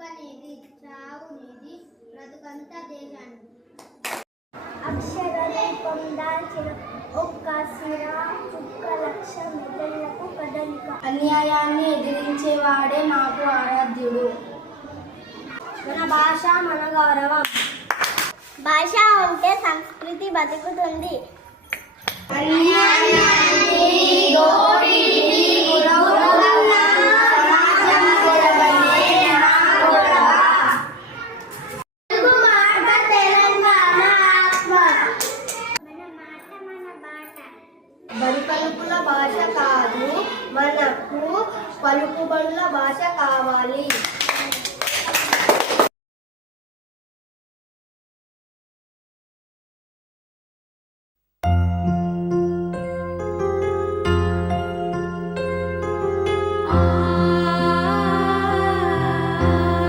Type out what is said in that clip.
బతుకనేది చావునేది బ్రతుకంతా దేశాన్ని. అక్షర రూపం దాల్చిన ఒక్క సిరా చుక్క లక్ష మెదళ్లకు కదలిక. అన్యాయాన్ని ఎదిరించేవాడే నాకు ఆరాధ్యుడు. మన భాష మన గౌరవం. భాష ఉంటే సంస్కృతి బతుకుతుంది. అన్యాయాన్ని